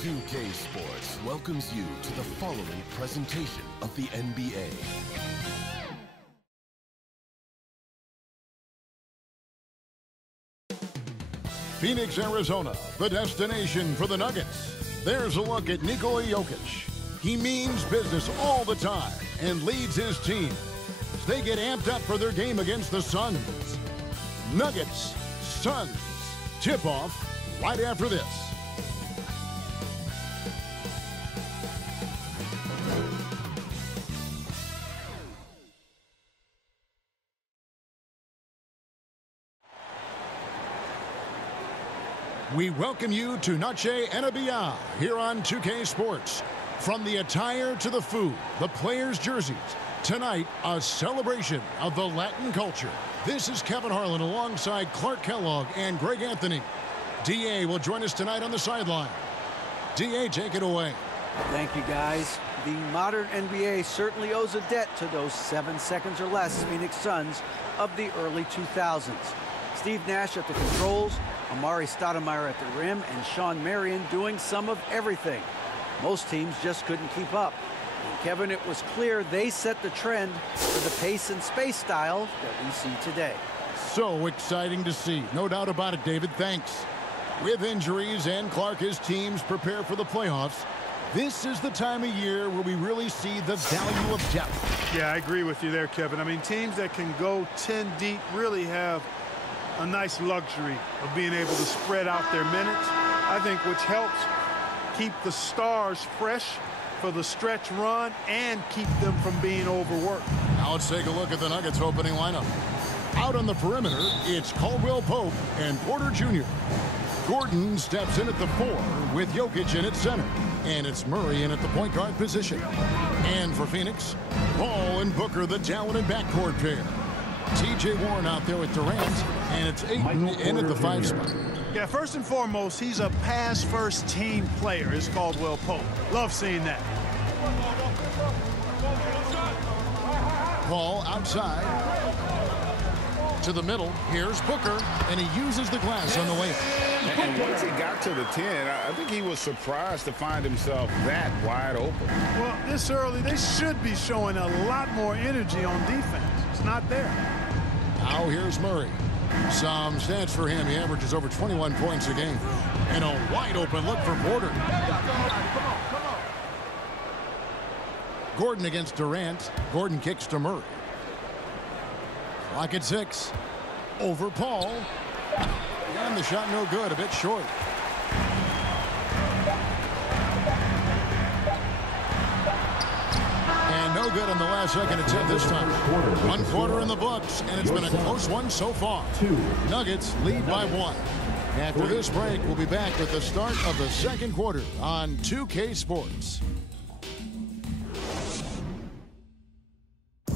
2K Sports welcomes you to the following presentation of the NBA. Phoenix, Arizona, the destination for the Nuggets. There's a look at Nikola Jokic. He means business all the time and leads his team as they get amped up for their game against the Suns. Nuggets, Suns, tip-off right after this. We welcome you to Noche NBA here on 2K Sports. From the attire to the food, the players' jerseys, tonight a celebration of the Latin culture. This is Kevin Harlan alongside Clark Kellogg and Greg Anthony. D.A. will join us tonight on the sideline. D.A., take it away. Thank you, guys. The modern NBA certainly owes a debt to those 7 seconds or less Phoenix Suns of the early 2000s. Steve Nash at the controls, Amari Stoudemire at the rim, and Sean Marion doing some of everything. Most teams just couldn't keep up. And Kevin, it was clear they set the trend for the pace and space style that we see today. So exciting to see. No doubt about it, David. Thanks. With injuries and Clark, his teams prepare for the playoffs, this is the time of year where we really see the value of depth. Yeah, I agree with you there, Kevin. I mean, teams that can go 10 deep really have a nice luxury of being able to spread out their minutes, I think, which helps keep the stars fresh for the stretch run and keep them from being overworked. Now let's take a look at the Nuggets opening lineup. Out on the perimeter, it's Caldwell Pope and Porter Jr. Gordon steps in at the 4 with Jokic in at center. And it's Murray in at the point guard position. And for Phoenix, Paul and Booker, the talented backcourt pair. T.J. Warren out there with Durant, and it's Ayton in at the 5 spot. Yeah, first and foremost, he's a pass-first team player, is Caldwell Pope. Love seeing that. Paul outside to the middle. Here's Booker, and he uses the glass on the way. And once he got to the 10, I think he was surprised to find himself that wide open. Well, this early, they should be showing a lot more energy on defense. It's not there. Now here's Murray. Some stats for him. He averages over 21 points a game. And a wide open look for Porter. Gordon against Durant. Gordon kicks to Murray. Clock at 6. Over Paul. And the shot no good, a bit short. And no good on the last second attempt this time. 1 quarter in the books, and it's been a close one so far. Nuggets lead by 1. After this break, we'll be back with the start of the second quarter on 2K Sports.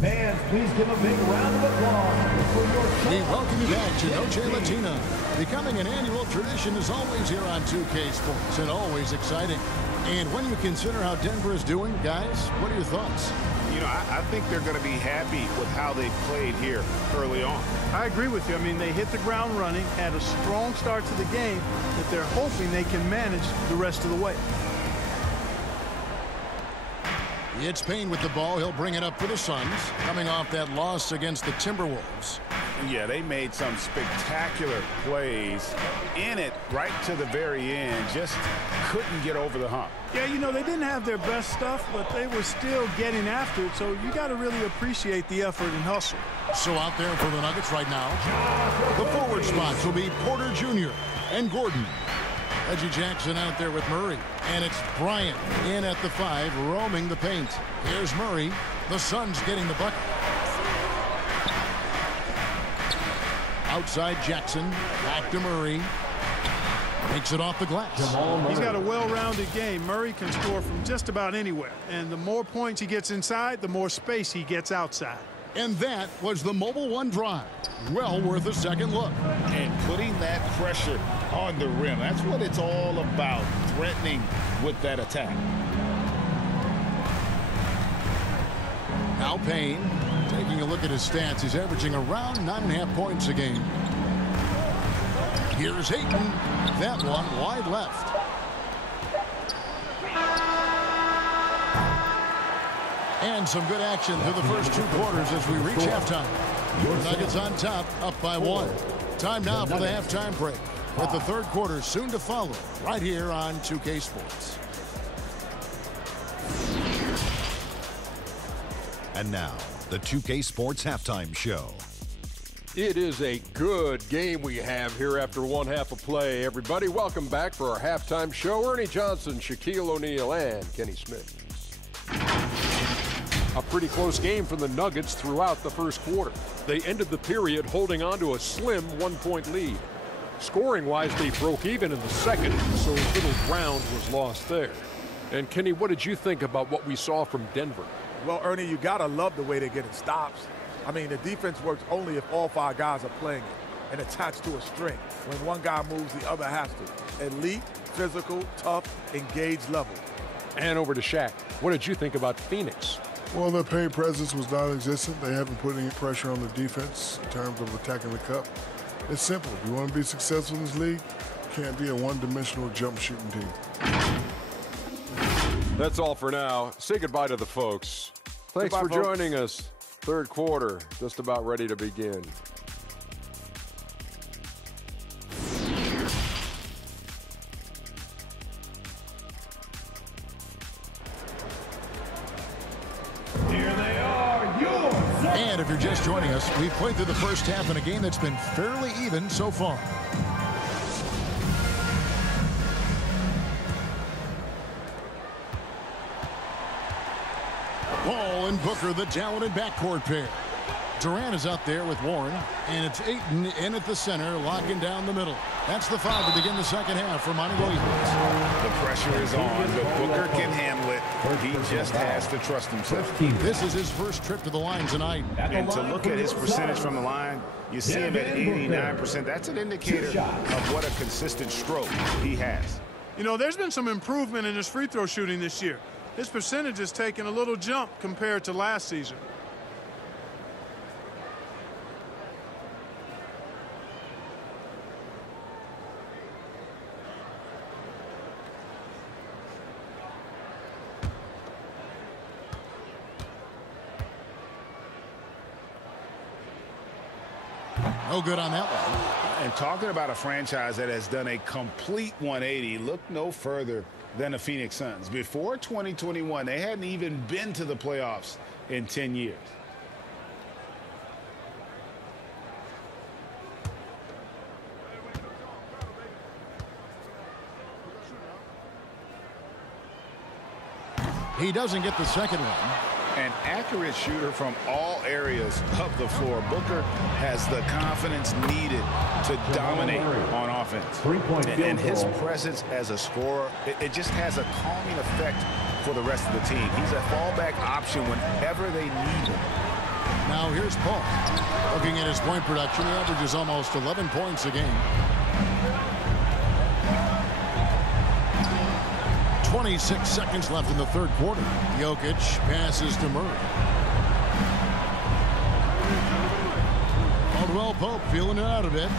Fans, please give a big round of applause for your... We welcome you back to Noche Latina. Becoming an annual tradition is always here on 2K Sports and always exciting. And when you consider how Denver is doing, guys, what are your thoughts? You know, I think they're going to be happy with how they played here early on. I agree with you. I mean, they hit the ground running, had a strong start to the game that they're hoping they can manage the rest of the way. It's Payne with the ball. He'll bring it up for the Suns, coming off that loss against the Timberwolves. Yeah, they made some spectacular plays in it right to the very end. Just couldn't get over the hump. Yeah, you know, they didn't have their best stuff, but they were still getting after it. So you got to really appreciate the effort and hustle. So out there for the Nuggets right now, the forward spots will be Porter Jr. and Gordon. Reggie Jackson out there with Murray. And it's Bryant in at the 5, roaming the paint. Here's Murray. The Suns getting the bucket. Outside Jackson. Back to Murray. Takes it off the glass. He's got a well-rounded game. Murray can score from just about anywhere. And the more points he gets inside, the more space he gets outside. And that was the Mobile One drive. Well worth a second look. And putting that pressure on the rim. That's what it's all about, threatening with that attack. Now Payne, taking a look at his stats, he's averaging around 9.5 points a game. Here's Ayton. That one wide left. And some good action through the first 2 quarters as we reach halftime. Nuggets on top, up by 1. Time now for the halftime break, with the third quarter soon to follow, right here on 2K Sports. And now, the 2K Sports Halftime Show. It is a good game we have here after one half of play. Everybody, welcome back for our halftime show. Ernie Johnson, Shaquille O'Neal, and Kenny Smith. A pretty close game for the Nuggets throughout the first quarter. They ended the period holding on to a slim 1-point lead. Scoring-wise, they broke even in the second, so little ground was lost there. And Kenny, what did you think about what we saw from Denver? Well, Ernie, you got to love the way they're getting stops. I mean, the defense works only if all 5 guys are playing it and attached to a string. When one guy moves, the other has to. Elite, physical, tough, engaged level. And over to Shaq. What did you think about Phoenix? Well, their paint presence was non-existent. They haven't put any pressure on the defense in terms of attacking the cup. It's simple. If you want to be successful in this league, you can't be a one-dimensional jump shooting team. That's all for now. Say goodbye to the folks. Thanks for joining us. Third quarter, just about ready to begin. And if you're just joining us, we've played through the first half in a game that's been fairly even so far. Ball and Booker, the talented backcourt pair. Durant is out there with Warren, and it's Ayton in at the center, locking down the middle. That's the foul to begin the second half for Monty Williams. The pressure is on, but Booker can handle it. He just has to trust himself. This is his first trip to the line tonight. And to look at his percentage from the line, you see him at 89%. That's an indicator of what a consistent stroke he has. You know, there's been some improvement in his free throw shooting this year. His percentage has taken a little jump compared to last season. No good on that one. And talking about a franchise that has done a complete 180, look no further than the Phoenix Suns. Before 2021, they hadn't even been to the playoffs in 10 years. He doesn't get the second one. An accurate shooter from all areas of the floor. Booker has the confidence needed to dominate on offense. And his presence as a scorer, it just has a calming effect for the rest of the team. He's a fallback option whenever they need him. Now here's Paul. Looking at his point production, he averages almost 11 points a game. 26 seconds left in the third quarter. Jokic passes to Murray. Caldwell Pope feeling it out a bit.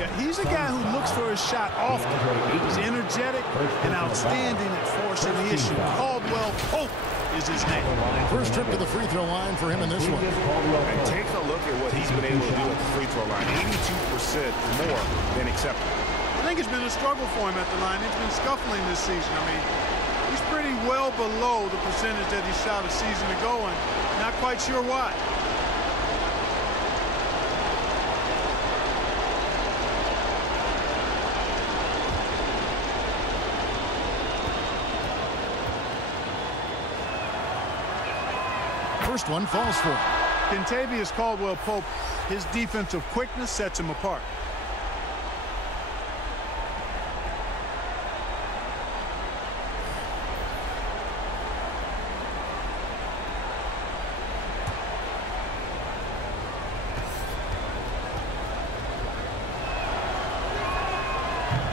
Yeah, he's a guy who looks for his shot often. He's energetic and outstanding at forcing the issue. Caldwell Pope is his name. First trip to the free throw line for him in this one. And take a look at what he's been able to do at the free throw line. 82% more than acceptable. I think it's been a struggle for him at the line. He's been scuffling this season. I mean, he's pretty well below the percentage that he shot a season ago, and not quite sure why. First one falls for him. Kentavious Caldwell-Pope, his defensive quickness sets him apart.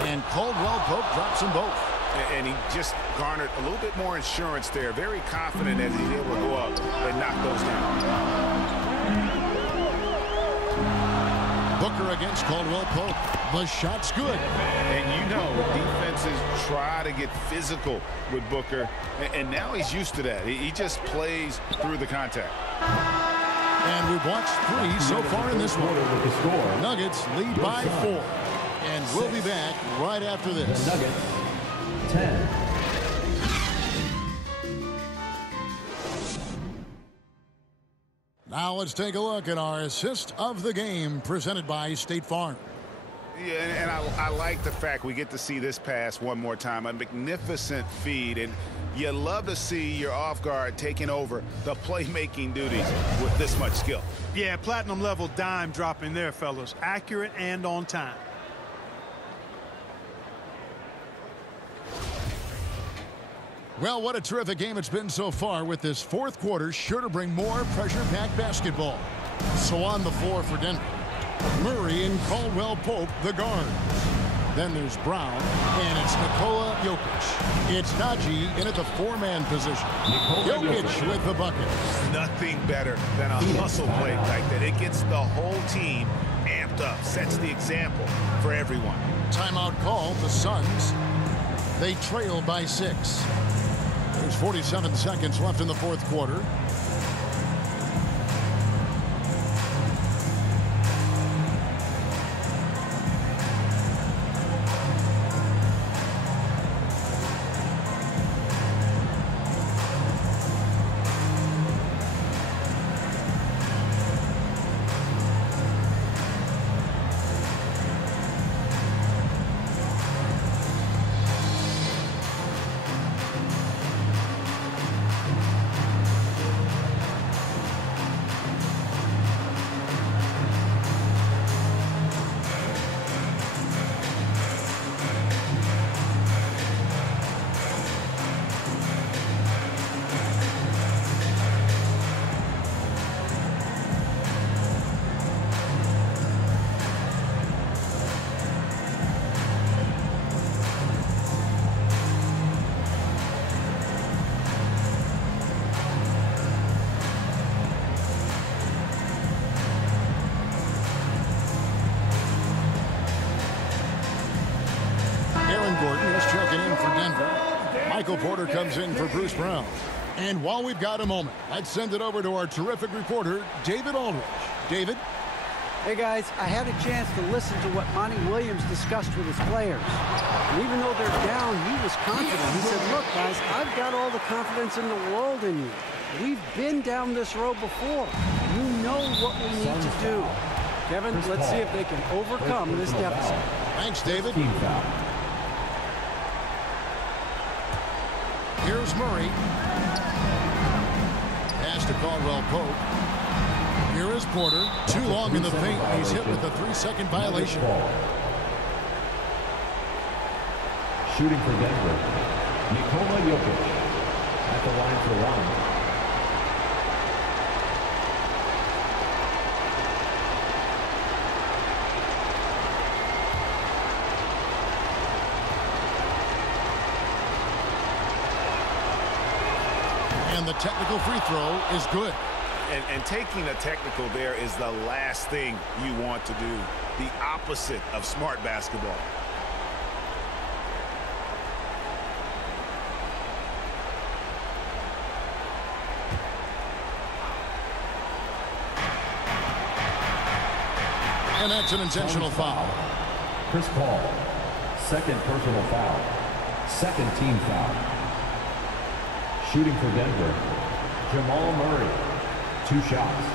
And Caldwell-Pope drops them both. And he just garnered a little bit more insurance there. Very confident as he's able to go up and knock those down. Booker against Caldwell Pope. The shot's good. And you know, defenses try to get physical with Booker, and now he's used to that. He just plays through the contact. And we've watched 3 so far in this one. Nuggets lead by 4. And we'll be back right after this. The Nuggets, 10. Now let's take a look at our assist of the game presented by State Farm. Yeah, and I like the fact we get to see this pass one more time. A magnificent feed, and you love to see your off guard taking over the playmaking duties with this much skill. Yeah, platinum level dime dropping there, fellas. Accurate and on time. Well, what a terrific game it's been so far, with this fourth quarter sure to bring more pressure-packed basketball. So on the floor for Denver, Murray and Caldwell Pope, the guards. Then there's Brown, and it's Nikola Jokic. It's Najee in at the 4-man position. Jokic with the bucket. Nothing better than a hustle play like that. It gets the whole team amped up, sets the example for everyone. Timeout called. The Suns, they trail by 6. There's 47 seconds left in the fourth quarter. Michael Porter comes in for Bruce Brown. And while we've got a moment, let's send it over to our terrific reporter, David Aldridge. David? Hey, guys, I had a chance to listen to what Monty Williams discussed with his players. And even though they're down, he was confident. He said, look, guys, I've got all the confidence in the world in you. We've been down this road before. You know what we need to do. Kevin, let's see if they can overcome this deficit. Thanks, David. Here's Murray. Pass to Caldwell Pope. Here is Porter. Too long in the paint. He's hit with a 3-second violation. Shooting for Denver, Nikola Jokic at the line for one. And the technical free throw is good. And taking a technical there is the last thing you want to do. The opposite of smart basketball. And that's an intentional foul. Chris Paul, second personal foul. Second team foul. Shooting for Denver, Jamal Murray. 2 shots.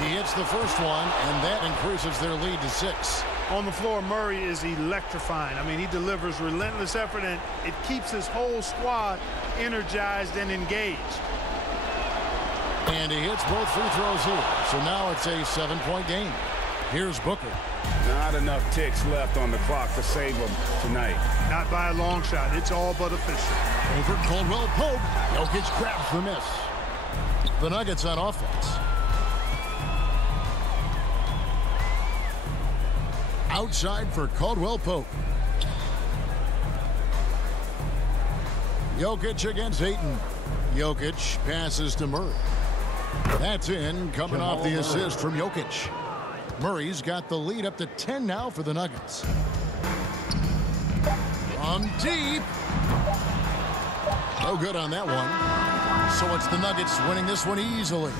He hits the first one, and that increases their lead to 6. On the floor, Murray is electrifying. I mean, he delivers relentless effort, and it keeps his whole squad energized and engaged. And he hits both free throws here. So now it's a 7-point game. Here's Booker. Not enough ticks left on the clock to save him tonight. Not by a long shot. It's all but official. Over Caldwell Pope. Jokic grabs the miss. The Nuggets on offense. Outside for Caldwell Pope. Jokic against Ayton. Jokic passes to Murray. That's in, coming off the assist from Jokic. Murray's got the lead up to 10 now for the Nuggets. From deep. No good on that one. So it's the Nuggets winning this one easily.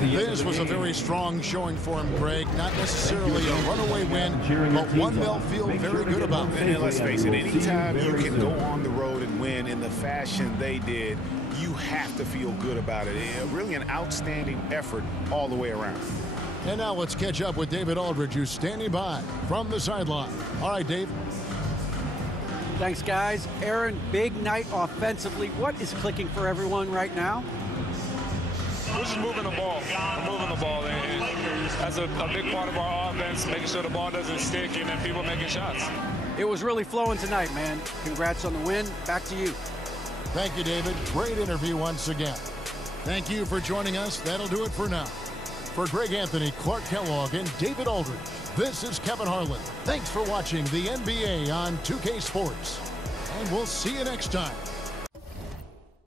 This was a very strong showing for him, Greg. Not necessarily a runaway win, but one they'll feel very good about. And let's face it, anytime you can go on the road and win in the fashion they did, you have to feel good about it. Really an outstanding effort all the way around. And now let's catch up with David Aldridge, who's standing by from the sideline. All right, Dave. Thanks, guys. Aaron, big night offensively. What is clicking for everyone right now? We're just moving the ball. We're moving the ball. And that's a big part of our offense, making sure the ball doesn't stick and then people making shots. It was really flowing tonight, man. Congrats on the win. Back to you. Thank you, David. Great interview once again. Thank you for joining us. That'll do it for now. For Greg Anthony, Clark Kellogg, and David Aldridge, this is Kevin Harlan. Thanks for watching the NBA on 2K Sports. And we'll see you next time.